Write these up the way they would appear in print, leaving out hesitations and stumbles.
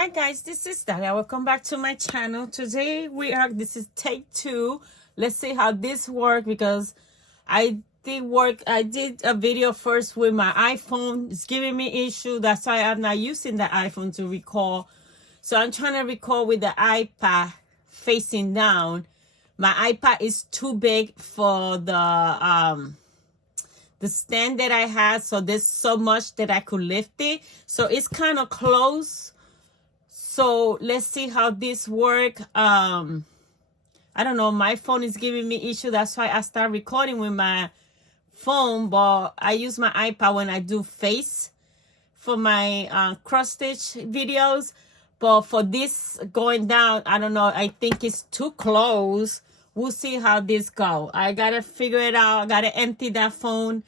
Hi guys, this is Dalia. Welcome back to my channel. Today this is take 2. Let's see how this works because I did a video first with my iPhone. It's giving me issue. That's why I'm not using the iPhone to record. So I'm trying to record with the iPad facing down. My iPad is too big for the stand that I had, so there's so much that I could lift it. So it's kind of close. So let's see how this work. I don't know, my phone is giving me issue. That's why I start recording with my phone, but I use my iPad when I do face for my cross stitch videos. But for this going down, I don't know, I think it's too close. We'll see how this go. I gotta figure it out. I gotta empty that phone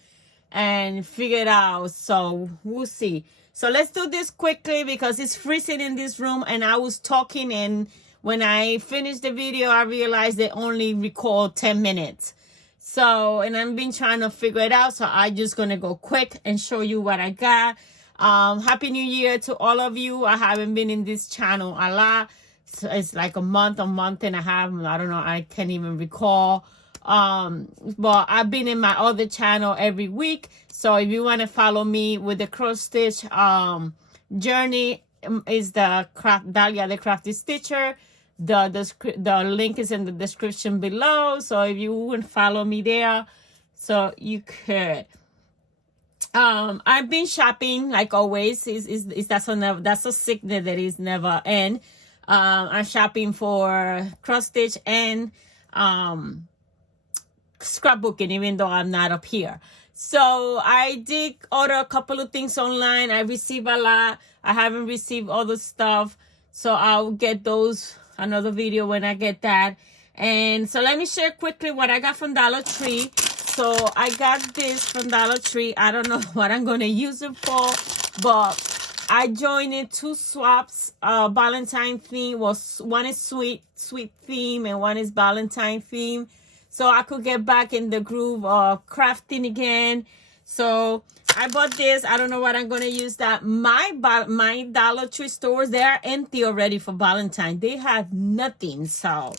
and figure it out. So we'll see. So let's do this quickly because it's freezing in this room and I was talking, and when I finished the video I realized they only record 10 minutes. So, and I've been trying to figure it out, so I'm just gonna go quick and show you what I got. Happy New Year to all of you. I haven't been in this channel a lot. So it's like a month and a half. I don't know, I can't even recall. But I've been in my other channel every week, so if you want to follow me with the cross stitch journey, is the Dalia the Crafty Stitcher. The link is in the description below, so if you want to follow me there, so you could. I've been shopping like always. That's a sickness that is never end. I'm shopping for cross stitch and scrapbooking, even though I'm not up here. So I did order a couple of things online. I received a lot. I haven't received other stuff, so I'll get those another video when I get that. And so let me share quickly what I got from Dollar Tree. So I got this from Dollar Tree. I don't know what I'm gonna use it for, but I joined in 2 swaps. Valentine theme one is sweet theme and one is Valentine theme, so I could get back in the groove of crafting again. So I bought this. I don't know what I'm gonna use that. My Dollar Tree stores, they are empty already for Valentine. They have nothing, so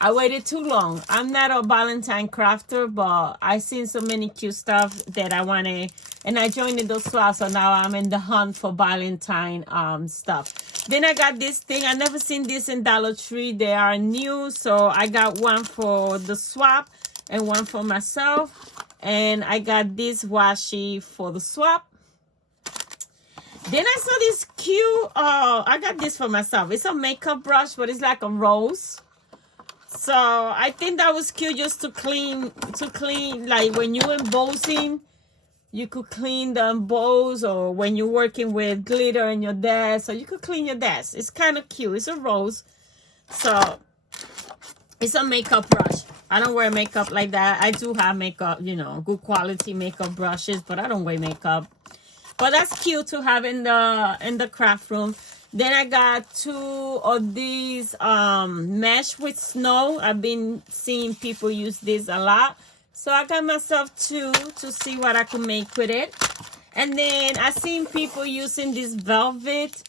I waited too long. I'm not a Valentine crafter, but I seen so many cute stuff that I wanted, and I joined in those swaps, so now I'm in the hunt for Valentine stuff. Then I got this thing. I never seen this in Dollar Tree. They are new, so I got one for the swap and one for myself. And I got this washi for the swap. Then I saw this cute, I got this for myself. It's a makeup brush, but it's like a rose. So I think that was cute, just to clean, like when you're embossing, you could clean the emboss, or when you're working with glitter in your desk, so you could clean your desk. It's kind of cute. It's a rose. So it's a makeup brush. I don't wear makeup like that. I do have makeup, you know, good quality makeup brushes, but I don't wear makeup. But that's cute to have in the craft room. Then I got 2 of these mesh with snow. I've been seeing people use this a lot, so I got myself 2 to see what I could make with it. And then I seen people using this velvet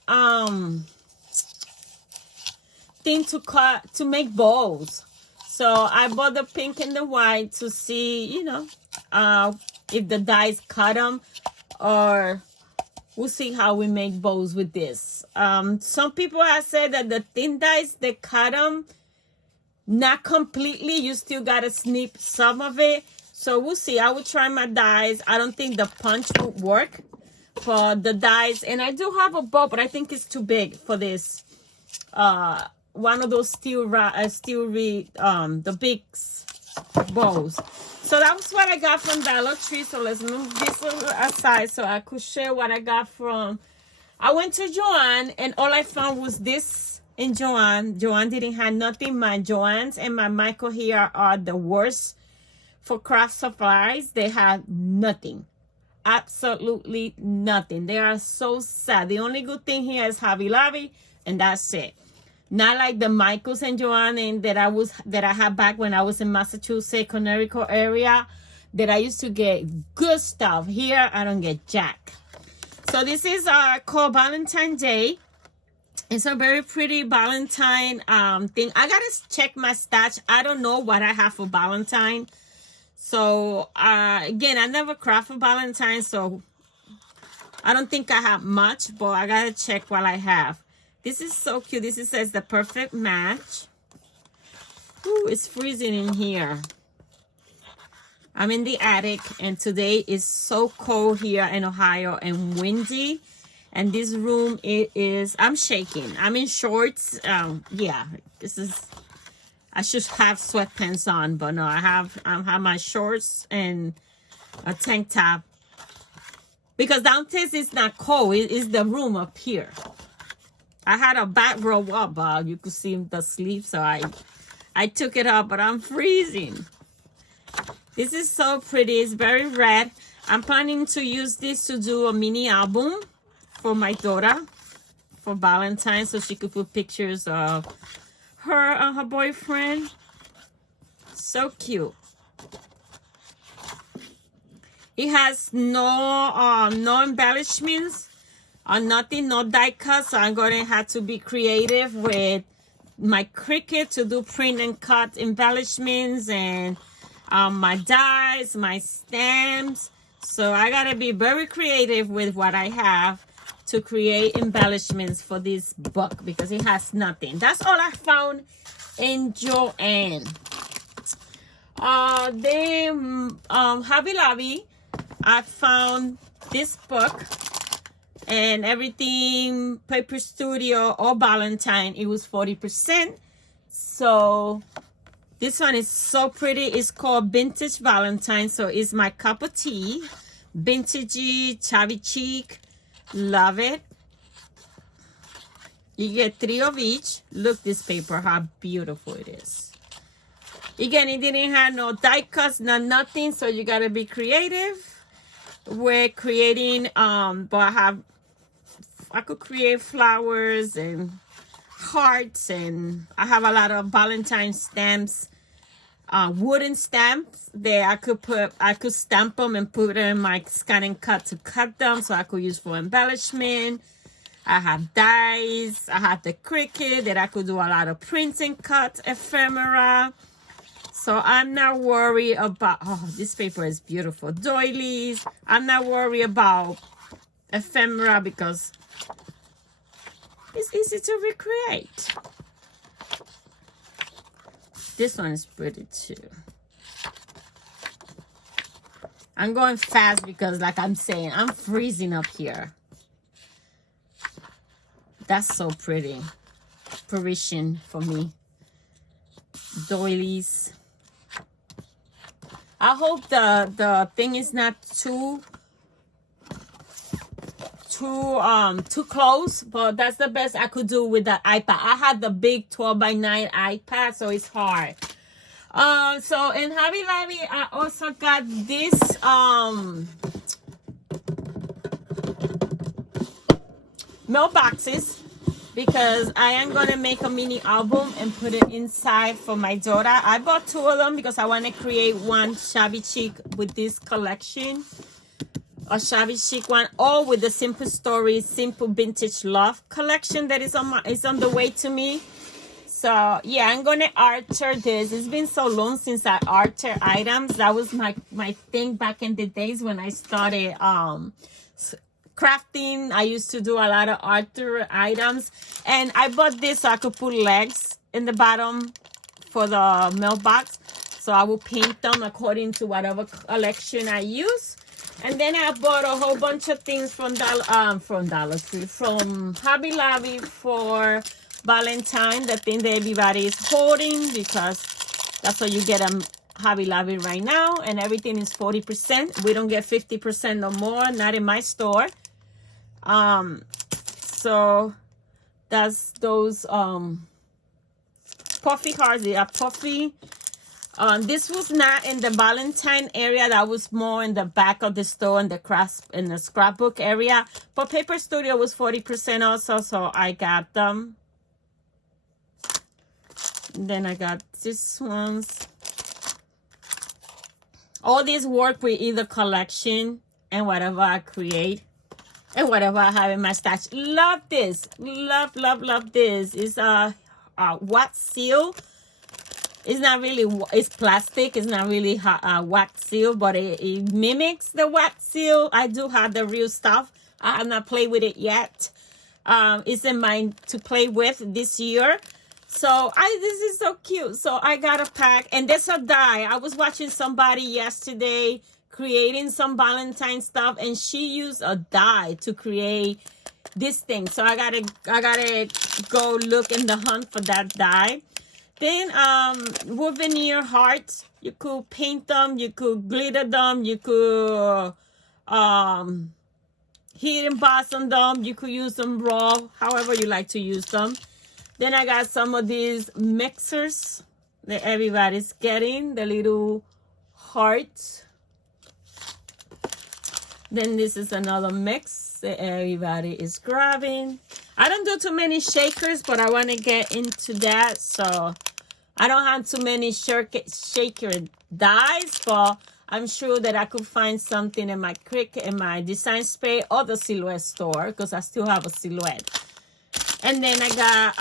thing to make bows. So I bought the pink and the white to see, you know, if the dies cut them, or we'll see how we make bows with this. Some people have said that the thin dies, they cut them, not completely. You still gotta snip some of it. So we'll see. I will try my dies. I don't think the punch would work for the dies. And I do have a bow, but I think it's too big for this. One of those the big bows. So that was what I got from Dollar Tree. So let's move this aside so I could share what I got from. I went to Joann and all I found was this in Joann. Joann didn't have nothing. My Joann's and my Michael here are the worst for craft supplies. They have nothing. Absolutely nothing. They are so sad. The only good thing here is Hobby Lobby, and that's it. Not like the Michaels and Joann that I had back when I was in Massachusetts, Connecticut area, that I used to get good stuff. Here I don't get jack. So this is called Valentine Day. It's a very pretty Valentine thing. I gotta check my stash. I don't know what I have for Valentine. So again, I never craft for Valentine, so I don't think I have much, but I gotta check what I have. This is so cute. This says the perfect match. Ooh, it's freezing in here. I'm in the attic, and today is so cold here in Ohio and windy. And this room, it is, I'm shaking. I'm in shorts. Yeah, this is, I should have sweatpants on, but no, I have my shorts and a tank top. Because downstairs it's not cold. It's the room up here. I had a back row up, you could see the sleeve, so I took it up, but I'm freezing. This is so pretty. It's very red. I'm planning to use this to do a mini album for my daughter for Valentine, so she could put pictures of her and her boyfriend. So cute. It has no embellishments or nothing, no die cut, so I'm gonna have to be creative with my Cricut to do print and cut embellishments and my dies, my stamps. So I gotta be very creative with what I have to create embellishments for this book because it has nothing. That's all I found in Joann. Then Hobby Lobby, I found this book and everything Paper Studio or Valentine. It was 40%. So this one is so pretty. It's called Vintage Valentine. So it's my cup of tea. Vintagey, chavy cheek. Love it. You get 3 of each. Look this paper, how beautiful it is. Again, it didn't have no die cuts, nothing. So you gotta be creative. We're creating, but I could create flowers and hearts, and I have a lot of Valentine stamps, wooden stamps that I could stamp them and put them in my scan and cut to cut them, so I could use for embellishment. I have dies. I have the Cricut that I could do a lot of print and cut ephemera. So I'm not worried about, oh, this paper is beautiful. Doilies. I'm not worried about ephemera because it's easy to recreate. This one is pretty too. I'm going fast because, like I'm saying, I'm freezing up here. That's so pretty. Parisian for me. Doilies. I hope the thing is not too close, but that's the best I could do with the iPad. I had the big 12:9 iPad, so it's hard. So in Hobby Lobby, I also got this mailboxes because I am gonna make a mini album and put it inside for my daughter. I bought 2 of them because I want to create one shabby chic with this collection. A shabby chic one, or with the Simple Stories, Simple Vintage Love collection that is on the way to me. So yeah, I'm gonna alter this. It's been so long since I altered items. That was my thing back in the days when I started crafting. I used to do a lot of alter items, and I bought this so I could put legs in the bottom for the mailbox. So I will paint them according to whatever collection I use. And then I bought a whole bunch of things from Dollar Tree, from Hobby Lobby for Valentine, the thing that everybody is holding, because that's what you get at Hobby Lobby right now, and everything is 40%. We don't get 50% no more, not in my store. So that's those puffy hearts. They are puffy. This was not in the Valentine area. That was more in the back of the store in the scrapbook area. But Paper Studio was 40% also, so I got them. Then I got these ones. All these work with either collection and whatever I create. and whatever I have in my stash. Love this. Love this. It's a wax seal. It's not really, it's plastic. It's not really wax seal, but it mimics the wax seal. I do have the real stuff. I have not played with it yet. It's in mind to play with this year. So this is so cute. So I got a pack, and there's a die. I was watching somebody yesterday creating some Valentine stuff, and she used a die to create this thing. So I gotta go look in the hunt for that die. Then wood veneer hearts. You could paint them, you could glitter them, you could heat emboss on them, you could use them raw, however you like to use them. Then I got some of these mixers that everybody's getting, the little hearts. Then this is another mix that everybody is grabbing. I don't do too many shakers, but I want to get into that. So I don't have too many shaker dies, but I'm sure that I could find something in my Design Spray or the Silhouette store, because I still have a Silhouette. And then I got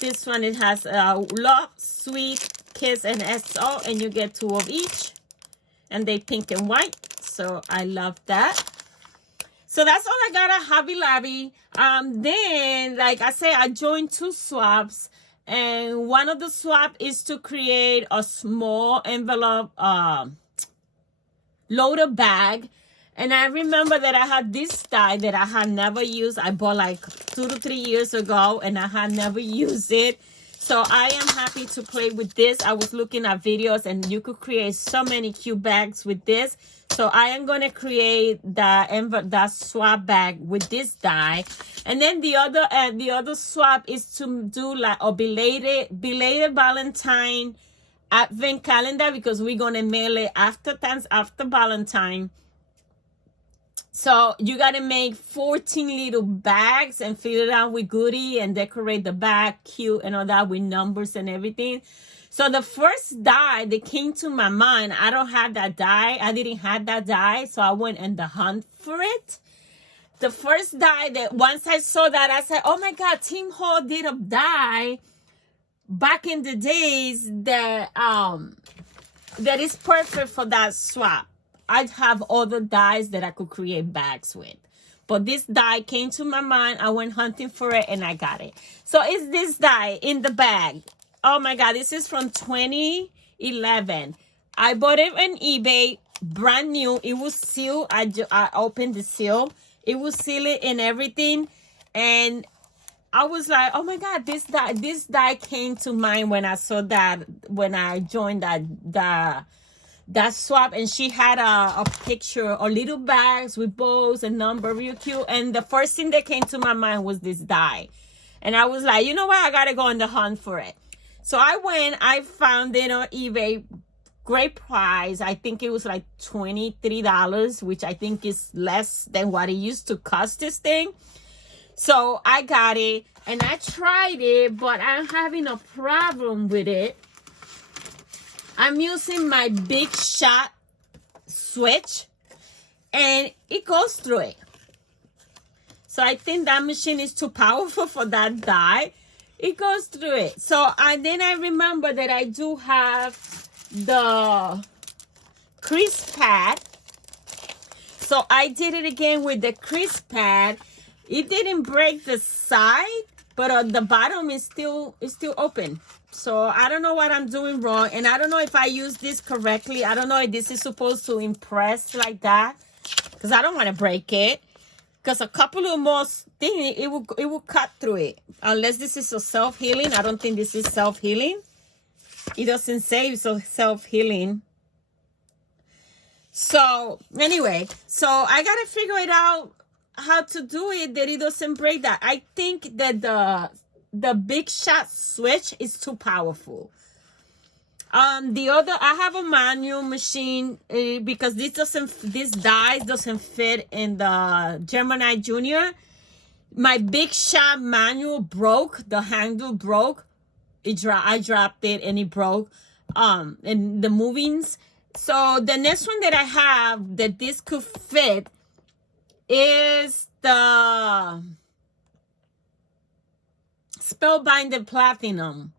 this one. It has Love, Sweet, Kiss, and SO, and you get 2 of each. And they pink and white. So I love that. So that's all I got at Hobby Lobby. Then, like I say, I joined 2 swaps. And one of the swap is to create a small envelope loader bag. And I remember that I had this die that I had never used. I bought like 2 to 3 years ago, and I had never used it. So I am happy to play with this. I was looking at videos, and you could create so many cute bags with this. So I am going to create that swap bag with this die. And then the other swap is to do like a belated Valentine advent calendar, because we're going to mail it after Valentine. So you got to make 14 little bags and fill it out with goodie and decorate the bag cute and all that with numbers and everything. So the first die that came to my mind, I don't have that die. I didn't have that die. So I went in the hunt for it. The first die that once I saw that, I said, oh my God, Tim Hall did a die back in the days that is perfect for that swap. I'd have other dies that I could create bags with. But this die came to my mind. I went hunting for it, and I got it. So it's this die in the bag. Oh my God, this is from 2011. I bought it on eBay, brand new. It was sealed. I opened the seal. It was sealed and everything. And I was like, oh my God, this die came to mind when I saw that, when I joined that swap. And she had a picture of little bags with bows and number, real cute. And the first thing that came to my mind was this die. And I was like, you know what? I got to go on the hunt for it. So I found it on eBay. Great price. I think it was like $23, which I think is less than what it used to cost, this thing. So I got it and I tried it, but I'm having a problem with it. I'm using my Big Shot switch and it goes through it. So I think that machine is too powerful for that die. It goes through it. So then I remember that I do have the crease pad. So I did it again with the crease pad. It didn't break the side, but the bottom is still open. So I don't know what I'm doing wrong, and I don't know if I use this correctly. I don't know if this is supposed to impress like that, because I don't want to break it. Because a couple of more things, it will cut through it. Unless this is a self-healing. I don't think this is self-healing. It doesn't say it's a self-healing. So, anyway. So, I got to figure it out how to do it that it doesn't break that. I think that the Big Shot switch is too powerful. I have a manual machine because this dies doesn't fit in the Gemini Junior. My Big Shot manual broke. The handle broke. I dropped it and it broke. And the movings. So the next one that I have that this could fit is the Spellbinded Platinum.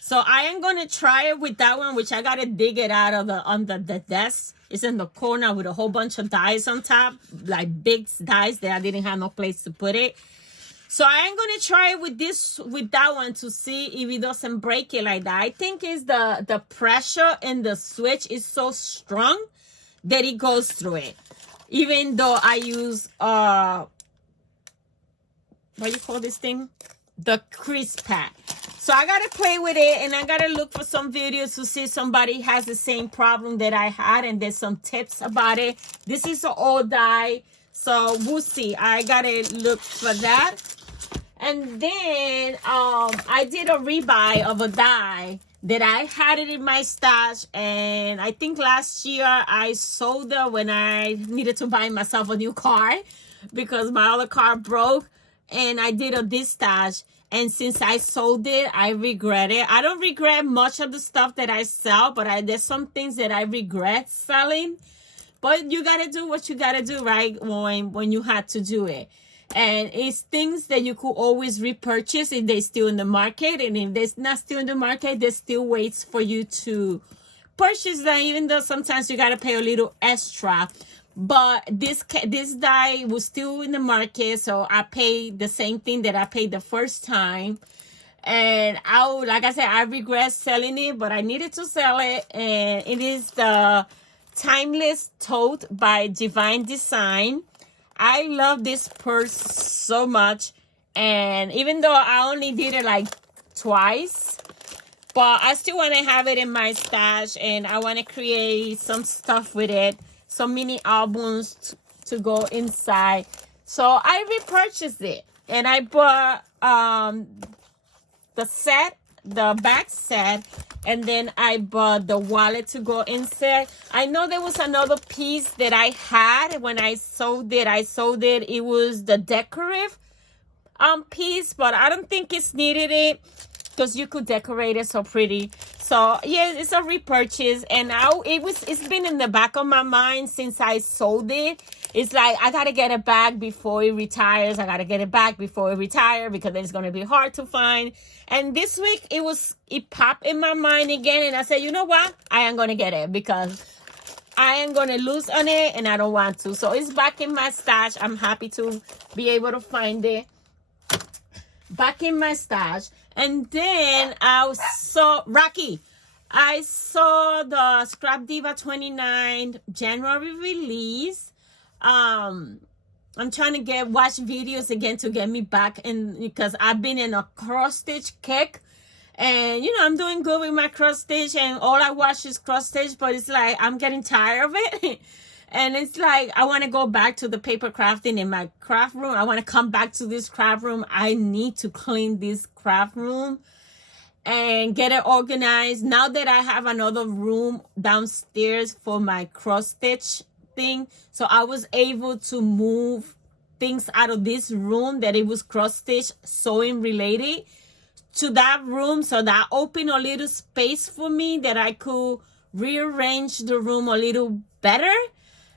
So I am going to try it with that one, which I got to dig it out of under the desk. It's in the corner with a whole bunch of dies on top, like big dies that I didn't have no place to put it. So I am going to try it with that one to see if it doesn't break it like that. I think it's the pressure in the switch is so strong that it goes through it. Even though I use, what do you call this thing? The crease pack. So I got to play with it, and I got to look for some videos to see if somebody has the same problem that I had, and there's some tips about it. This is an old die, so we'll see. I got to look for that. And then I did a rebuy of a die that I had it in my stash, and I think last year I sold it when I needed to buy myself a new car because my other car broke, and I did a distash. And since I sold it, I regret it. I don't regret much of the stuff that I sell, but there's some things that I regret selling. But you got to do what you got to do, right, when you had to do it. And it's things that you could always repurchase if they're still in the market. And if they're not still in the market, there's still ways for you to purchase them, even though sometimes you got to pay a little extra. But this die was still in the market, so I paid the same thing that I paid the first time. And like I said, I regret selling it, but I needed to sell it. And it is the Timeless Tote by Divine Design. I love this purse so much. And even though I only did it like twice, but I still want to have it in my stash, and I want to create some stuff with it. Some mini albums to go inside. So I repurchased it, and I bought the back set, and then I bought the wallet to go inside. I know there was another piece that I had when I sold it. It was the decorative piece, but I don't think it's needed it because you could decorate it so pretty. So yeah, it's a repurchase, and it's been in the back of my mind since I sold it. It's like I gotta get it back before it retires. Because then it's gonna be hard to find. And this week it popped in my mind again, and I said, you know what? I am gonna get it because I am gonna lose on it, and I don't want to. So it's back in my stash. I'm happy to be able to find it back in my stash. And then I saw the Scrap Diva 29 January release. I'm trying to watch videos again to get me back in, because I've been in a cross stitch kick, and I'm doing good with my cross stitch, and all I watch is cross stitch, but it's like I'm getting tired of it. And it's like I want to go back to the paper crafting in my craft room. I want to come back to this craft room. I need to clean this craft room and get it organized. Now that I have another room downstairs for my cross stitch thing, so I was able to move things out of this room that it was cross stitch sewing related to that room. So that opened a little space for me that I could rearrange the room a little better.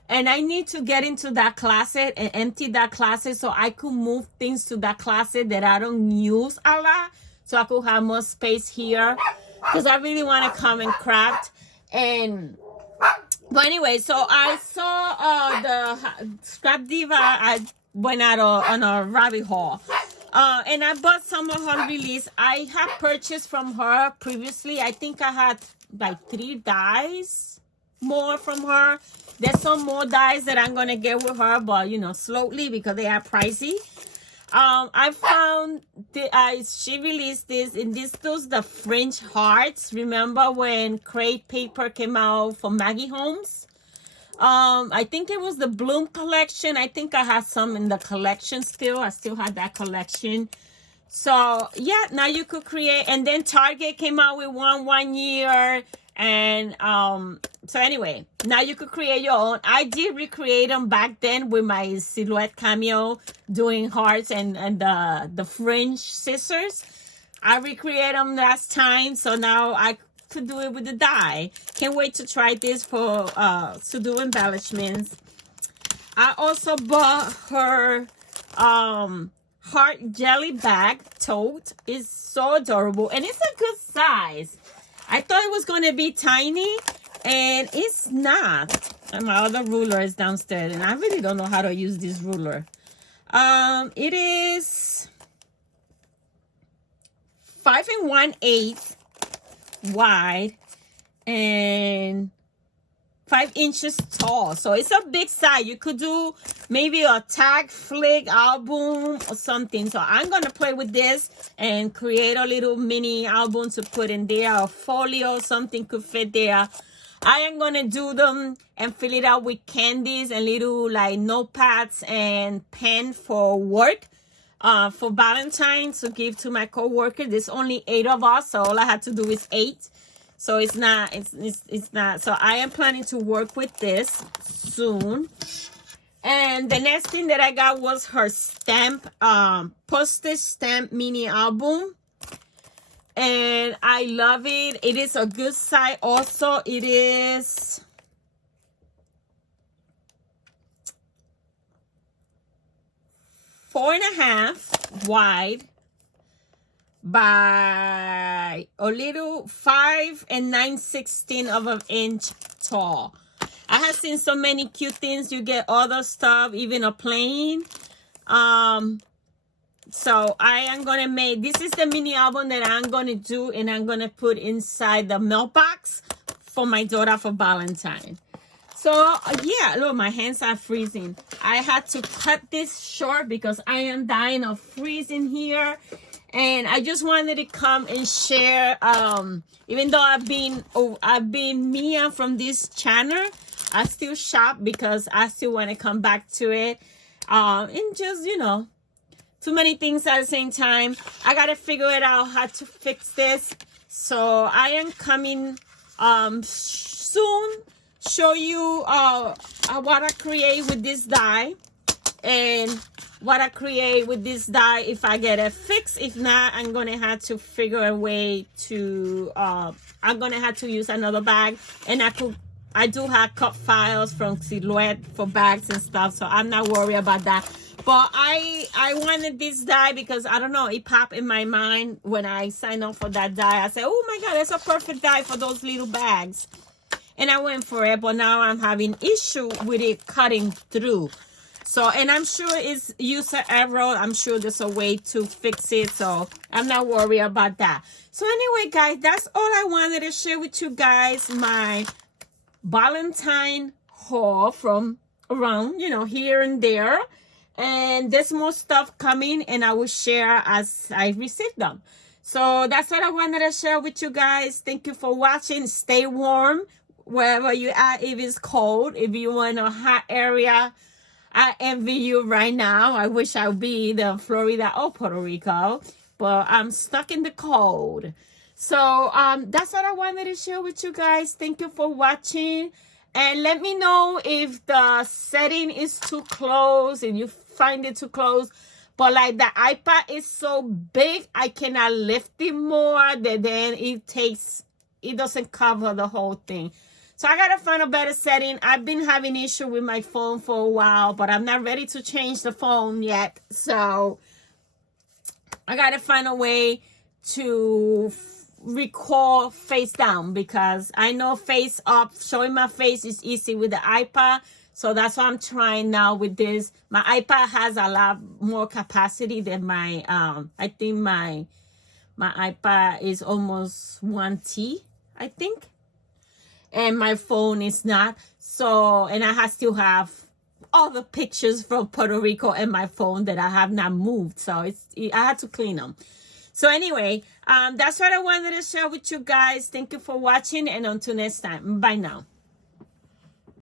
And I need to get into that closet and empty that closet so I could move things to that closet that I don't use a lot, so I could have more space here, because I really want to come and craft. But anyway, so I saw the Scrap Diva. I went out on a rabbit hole. And I bought some of her release. I have purchased from her previously. I think I had like 3 dies more from her. There's some more dies that I'm going to get with her, but, slowly, because they are pricey. I found she released this, and those the French hearts. Remember when Crate Paper came out for Maggie Holmes? I think it was the Bloom collection. I think I had some in the collection still. I still had that collection. So, yeah, now you could create. And then Target came out with one year. And so anyway, now you could create your own. I did recreate them back then with my silhouette cameo, doing hearts and the fringe scissors. I recreated them last time, so now I could do it with the die. Can't wait to try this to do embellishments. I also bought her heart jelly bag tote. It's so adorable and it's a good size. I thought it was gonna be tiny and it's not. And my other ruler is downstairs and I really don't know how to use this ruler. It is 5 1/8 wide and 5 inches tall, so it's a big size. You could do maybe a tag flick album or something. So I'm gonna play with this and create a little mini album to put in there. A folio, something could fit there. I am gonna do them and fill it out with candies and little like notepads and pen for work, for Valentine, to give to my co-worker. There's only 8 of us, so all I had to do is 8. So it's not. So I am planning to work with this soon. And the next thing that I got was her stamp, postage stamp mini album. And I love it. It is a good size also. It is 4.5 wide by a little 5 9/16 of an inch tall. I have seen so many cute things. You get other stuff, even a plane. So I am gonna make, this is the mini album that I'm gonna do, and I'm gonna put inside the mailbox for my daughter for Valentine. So yeah, look, my hands are freezing. I had to cut this short because I am dying of freezing here. And I just wanted to come and share, even though I've been Mia from this channel, I still shop because I still want to come back to it. And just, you know, too many things at the same time. I got to figure it out how to fix this. So I am coming soon, show you what I create with this die. And what I create with this die if I get it fixed. If not, I'm gonna have to figure a way to I'm gonna have to use another bag. And I do have cut files from Silhouette for bags and stuff, so I'm not worried about that. But I wanted this die because I don't know, it popped in my mind when I signed up for that die. I said, oh my god, that's a perfect die for those little bags. And I went for it, but now I'm having issue with it cutting through. So, and I'm sure it's user error. I'm sure there's a way to fix it. So I'm not worried about that. So anyway, guys, that's all I wanted to share with you guys. My Valentine haul from around, you know, here and there. And there's more stuff coming and I will share as I receive them. So that's what I wanted to share with you guys. Thank you for watching. Stay warm wherever you are. If it's cold, if you want a hot area, I envy you right now. I wish I would be either Florida or Puerto Rico, but I'm stuck in the cold. So that's what I wanted to share with you guys. Thank you for watching. And let me know if the setting is too close and you find it too close. But like the iPad is so big, I cannot lift it more. Then it doesn't cover the whole thing. So I gotta find a better setting. I've been having issue with my phone for a while, but I'm not ready to change the phone yet. So I gotta find a way to record face down, because I know face up, showing my face is easy with the iPad. So that's what I'm trying now with this. My iPad has a lot more capacity than my, I think my iPad is almost 1T, I think. And my phone is not. So, and I still have all the pictures from Puerto Rico in my phone that I have not moved. So I had to clean them. So anyway, that's what I wanted to share with you guys. Thank you for watching, and until next time. Bye now.